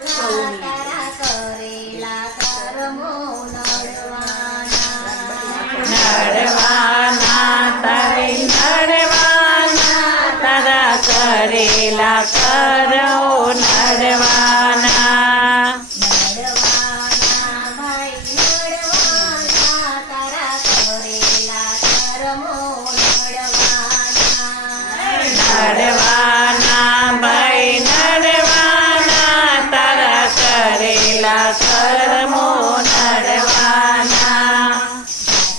તારા કરેલા કર્મો નડવાના તારે નડવાના તારા કરેલા કરો નડવાના ભાઈ નડવાના તારા કરેલા કર્મો નડવાના ભાઈ નડવાના તારા કરેલા કર્મો નડવાના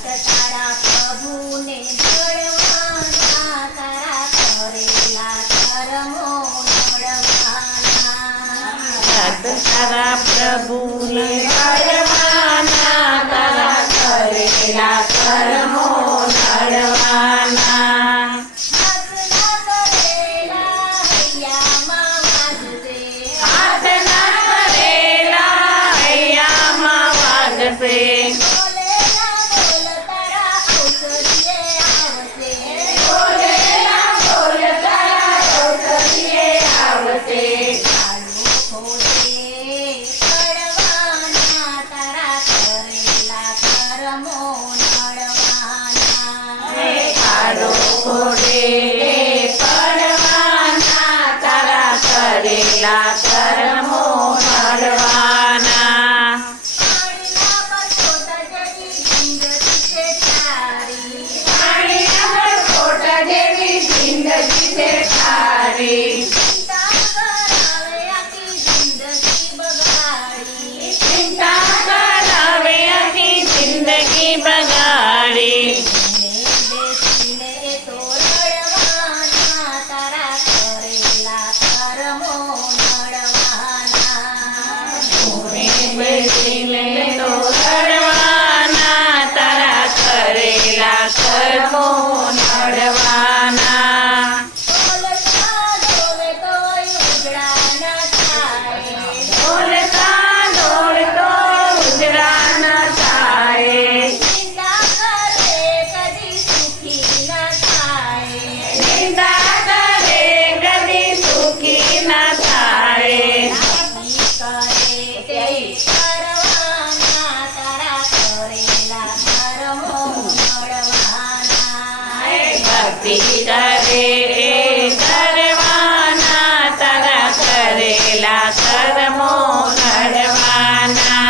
તારા પ્રભુને નડવાના તારા કરેલા કર્મો તારા પ્રભુને નડવાના તારા કરેલા કર્મો નડવાના હાથના કરેલા હૈયામાં વાગશે બોલેલા બોલ તારા ઔષધિએ આવશે તારો ઘોડે પડવાના તારા કરેલા કર્મો નડવાના પાણીના પર ખોટ જેવી જિંદગી છે તારી ચિંતા કરાવે આખી જિંદગી બગાડી બેસીને તો નડવાના તારા કરેલા કર્મો નડવાના બોલતા દોડતો ઉજળા ન થાય નિંદા કરે કદી સુખી ન થાય ભક્તિ કરે કરવાના તારા કરેલા કર્મો નડવાના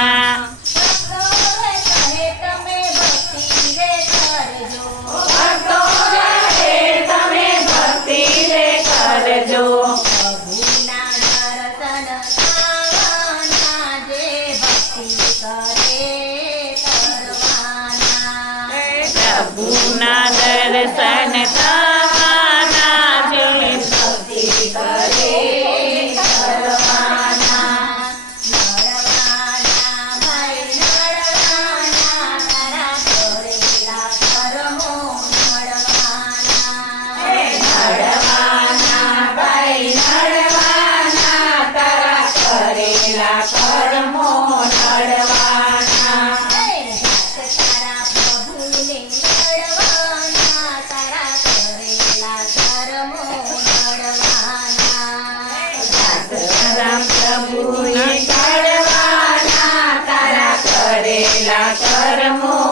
ભક્તો રહે તમે ભક્તિ રે કરજો પ્રભુના દર્શન થવાના જોઈ ભક્તિ કરે કરવાના નડવાના ભાઈ નડવાના તારા કરેલા કર્મો નડવાના તારા પ્રભુને નડવાના તારા કરેલા કર્મો